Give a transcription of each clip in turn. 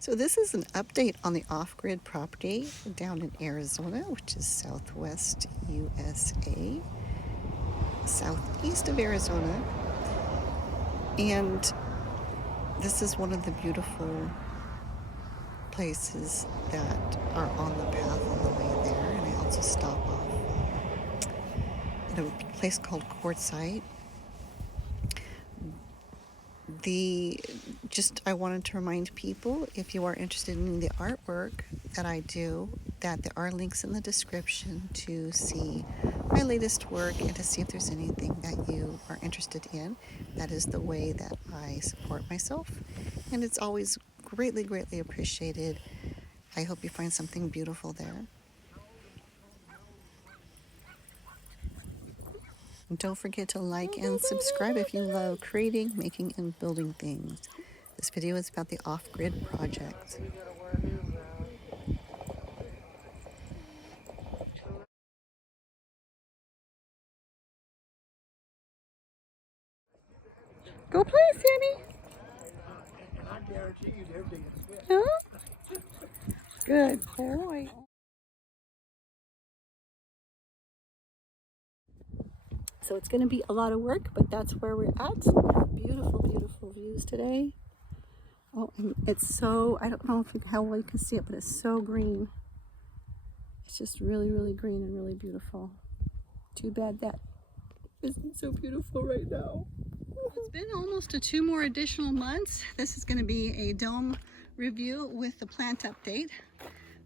So this is an update on the off-grid property down in Arizona, which is southwest USA, southeast of Arizona. And this is one of the beautiful places that are on the path on the way there. And I also stop off at a place called Quartzsite. I wanted to remind people, if you are interested in the artwork that I do, that there are links in the description to see my latest work and to see if there's anything that you are interested in. That is the way that I support myself, and it's always greatly, greatly appreciated. I hope you find something beautiful there. And don't forget to like and subscribe if you love creating, making, and building things. This video is about the off-grid project. Go play, Sammy. I guarantee you everything is good. Huh? Good boy. So it's going to be a lot of work, but that's where we're at. Beautiful, beautiful views today. Oh, and it's so, I don't know how well you can see it, but it's so green. It's just really, really green and really beautiful. Too bad that isn't so beautiful right now. It's been almost 2 more additional months. This is going to be a dome review with the plant update.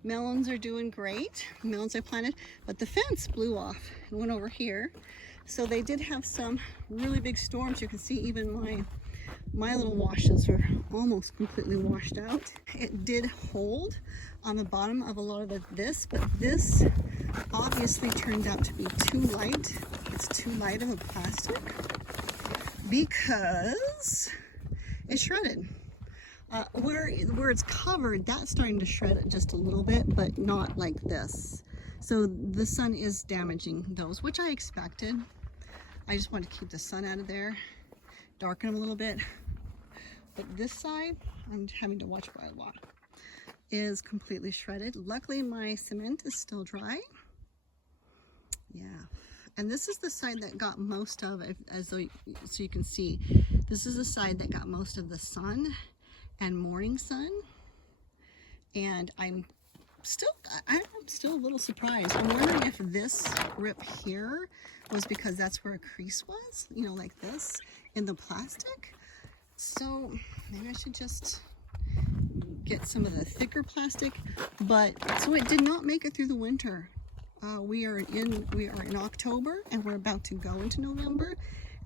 Melons are doing great. The melons I planted, but the fence blew off and went over here. So they did have some really big storms. You can see even my little washes are almost completely washed out. It did hold on the bottom of a lot of this, but this obviously turned out to be too light. It's too light of a plastic because it's shredded. Where it's covered, that's starting to shred it just a little bit, but not like this. So the sun is damaging those, which I expected. I just want to keep the sun out of there, darken them a little bit. But this side, I'm having to watch by a lot, is completely shredded. Luckily, my cement is still dry. Yeah. And this is the side that got most of it, so you can see, this is the side that got most of the sun and morning sun. And I'm still a little surprised. I'm wondering if this rip here was because that's where a crease was, you know, like this in the plastic. So maybe I should just get some of the thicker plastic. But so it did not make it through the winter. We are in October and we're about to go into November,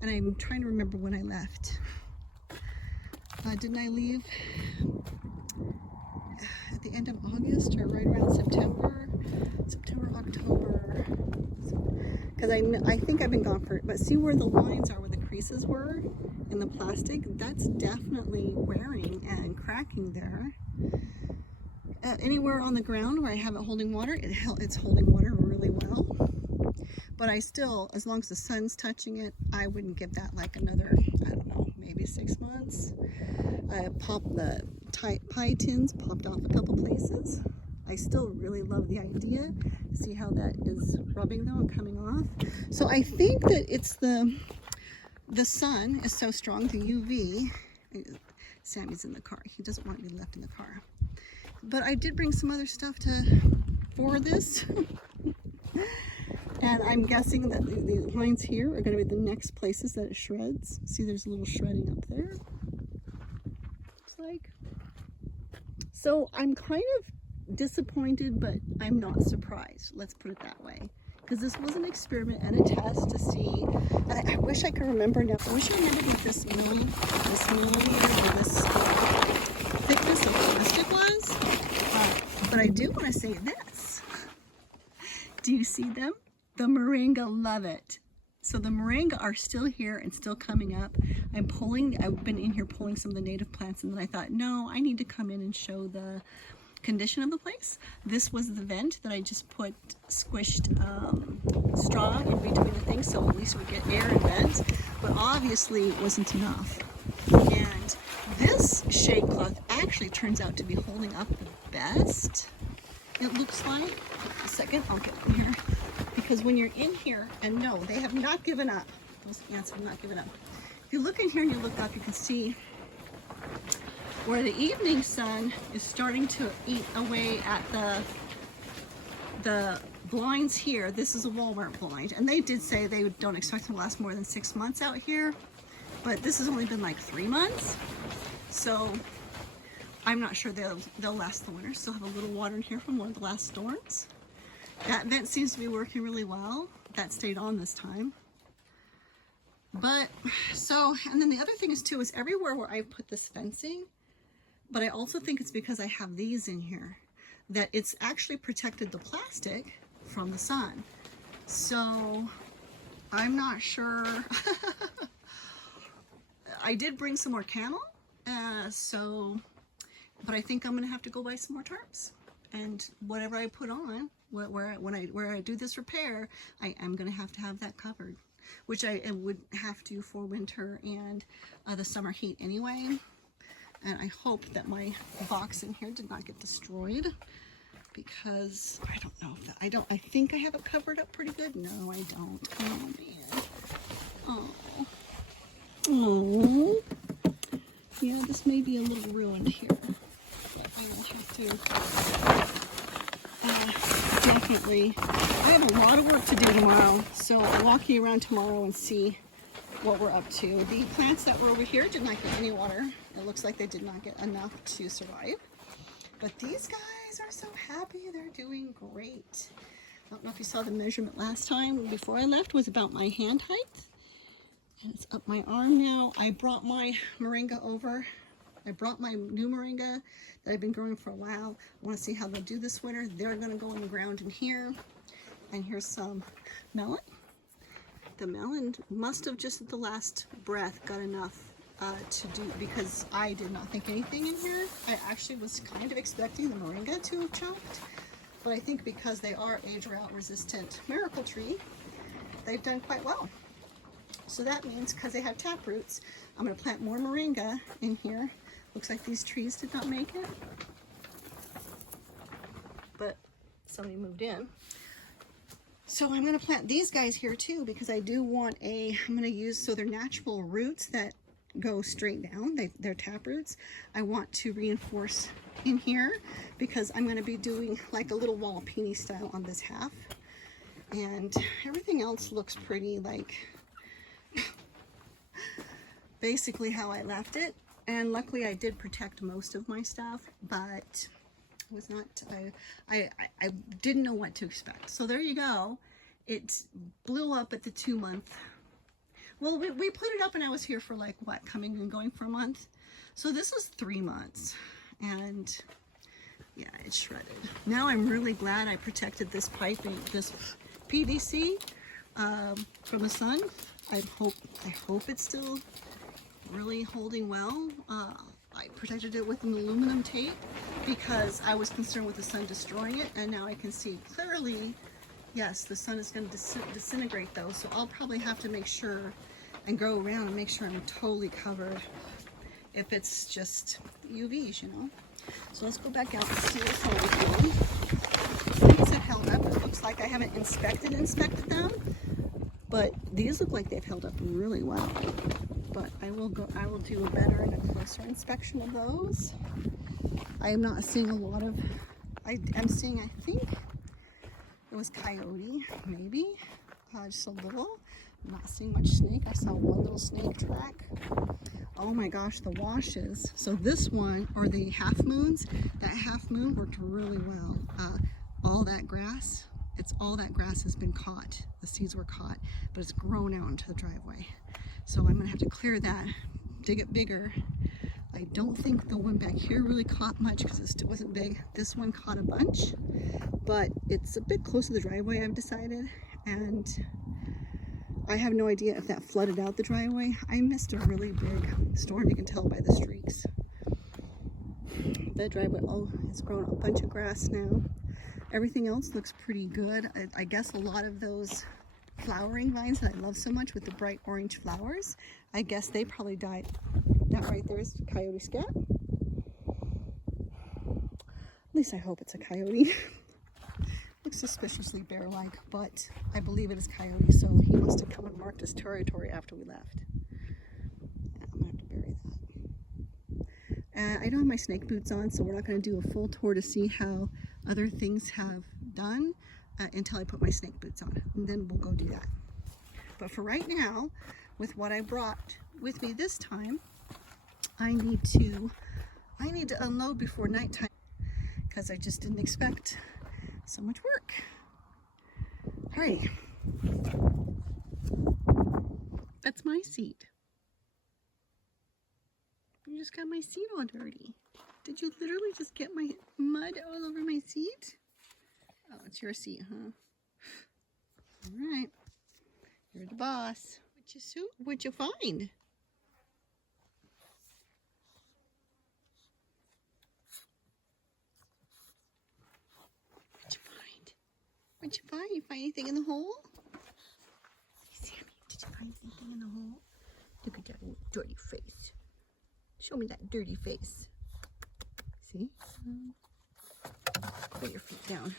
and I'm trying to remember when I left. Didn't I leave at the end of August or right around September, October? Because I think I've been gone for it. But see where the lines are, where the creases were in the plastic? That's definitely wearing and cracking there. Anywhere on the ground where I have it holding water, it's holding water really well. But I still, as long as the sun's touching it, I wouldn't give that like another, I don't know, maybe 6 months. I popped the pie tins, popped off a couple places. I still really love the idea. See how that is rubbing though and coming off. So I think that it's the sun is so strong, the UV. Sammy's in the car. He doesn't want to be left in the car. But I did bring some other stuff for this. And I'm guessing that the lines here are going to be the next places that it shreds. See, there's a little shredding up there. Looks like. So I'm kind of disappointed, but I'm not surprised. Let's put it that way. Because this was an experiment and a test to see. I wish I could remember now. I wish I remembered what this millimeter, or this thickness of plastic was. But I do want to say this. Do you see them? The moringa love it. So the moringa are still here and still coming up. I've been in here pulling some of the native plants, and then I thought, no, I need to come in and show the condition of the place. This was the vent that I just put squished straw in between the things, so at least we get air and vent. But obviously it wasn't enough. And This shade cloth actually turns out to be holding up the best. It looks like. A second, I'll get in here. Because when you're in here, and no, they have not given up. Those ants have not given up. If you look in here and you look up, you can see where the evening sun is starting to eat away at the blinds here. This is a Walmart blind, and they did say they don't expect them to last more than 6 months out here, but this has only been like 3 months, so I'm not sure they'll last the winter. Still have a little water in here from one of the last storms. That vent seems to be working really well. That stayed on this time. But so, and then the other thing is too, is everywhere where I put this fencing, but I also think it's because I have these in here, that it's actually protected the plastic from the sun. So I'm not sure. I did bring some more camel, but I think I'm gonna have to go buy some more tarps, and whatever I put on, where I do this repair, I am gonna have to have that covered, which I would have to for winter and the summer heat anyway. And I hope that my box in here did not get destroyed, because I don't know if that, I think I have it covered up pretty good. No, I don't. Oh man. Oh. Oh. Yeah, this may be a little ruined here, but I will have to definitely. I have a lot of work to do tomorrow, so I'll walk you around tomorrow and see what we're up to. The plants that were over here did not get any water. It looks like they did not get enough to survive. But these guys are so happy. They're doing great. I don't know if you saw the measurement last time before I left was about my hand height. And it's up my arm now. I brought my moringa over. I brought my new moringa that I've been growing for a while. I want to see how they'll do this winter. They're going to go in the ground in here. And here's some melon. The melon must have just at the last breath got enough to do, because I did not think anything in here. I actually was kind of expecting the moringa to have choked, but I think because they are a drought resistant miracle tree, they've done quite well. So that means, because they have tap roots, I'm going to plant more moringa in here. Looks like these trees did not make it, but somebody moved in. So I'm going to plant these guys here too, because I do want I'm going to use, so they're natural roots that go straight down. They're tap roots. I want to reinforce in here, because I'm going to be doing like a little wallapini style on this half. And everything else looks pretty like basically how I left it. And luckily I did protect most of my stuff, but was not, I didn't know what to expect. So there you go. It blew up at the 2 month. Well, we put it up and I was here for like what, coming and going for a month. So this was 3 months, and yeah, it's shredded. Now I'm really glad I protected this piping, this PVC from the sun. I hope it's still really holding well. I protected it with an aluminum tape because I was concerned with the sun destroying it, and now I can see clearly, yes, the sun is going to disintegrate those. So I'll probably have to make sure and go around and make sure I'm totally covered if it's just UVs, you know. So let's go back out and see what's going on. These have held up. It looks like I haven't inspected them, but these look like they've held up really well. But I will do a better and a closer inspection of those. I am not seeing a lot of, I am seeing, I think it was coyote, maybe, just a little. I'm not seeing much snake. I saw one little snake track. Oh my gosh, the washes. So this one, or the half moons, that half moon worked really well. All that grass, all that grass has been caught. The seeds were caught, but it's grown out into the driveway. So I'm gonna have to clear that, dig it bigger. I don't think the one back here really caught much because it wasn't big. This one caught a bunch, but it's a bit close to the driveway, I've decided. And I have no idea if that flooded out the driveway. I missed a really big storm, you can tell by the streaks. The driveway, oh, it's grown a bunch of grass now. Everything else looks pretty good. I guess a lot of those flowering vines that I love so much with the bright orange flowers, I guess they probably died That right there is coyote scat. At least I hope it's a coyote. Looks suspiciously bear-like, but I believe it is coyote, so he must have come and marked his territory after we left. Yeah, I'm gonna have to bury that. I don't have my snake boots on, so we're not going to do a full tour to see how other things have done until I put my snake boots on, and then we'll go do that. But for right now, with what I brought with me this time, I need to unload before nighttime because I just didn't expect so much work. Alrighty, that's my seat. You just got my seat all dirty. Did you literally just get my mud all over my seat? Oh, it's your seat, huh? Alright, you're the boss. What'd you find? What'd you find? What'd you find? You find anything in the hole? Hey, Sammy, did you find anything in the hole? Look at that dirty face. Show me that dirty face. See? Put your feet down.